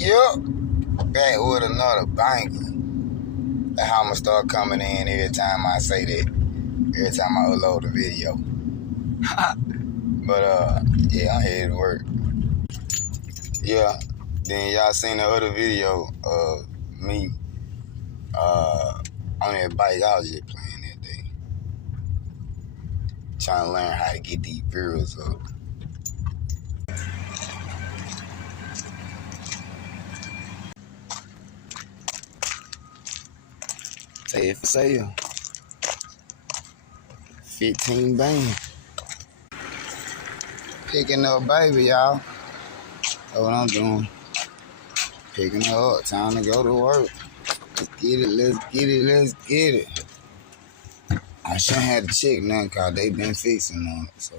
Yep, back with another banger. That's how I'm gonna start coming in every time I say that. Every time I upload a video. But yeah, I'm headed to work. Yeah, then y'all seen the other video of me on that bike I was just playing that day. Trying to learn how to get these viewers up. Say it for sale. 15 band. Picking up baby, y'all. That's what I'm doing. Picking her up. Time to go to work. Let's get it, let's get it, let's get it. I shouldn't have to check nothing because they been fixing on it, so.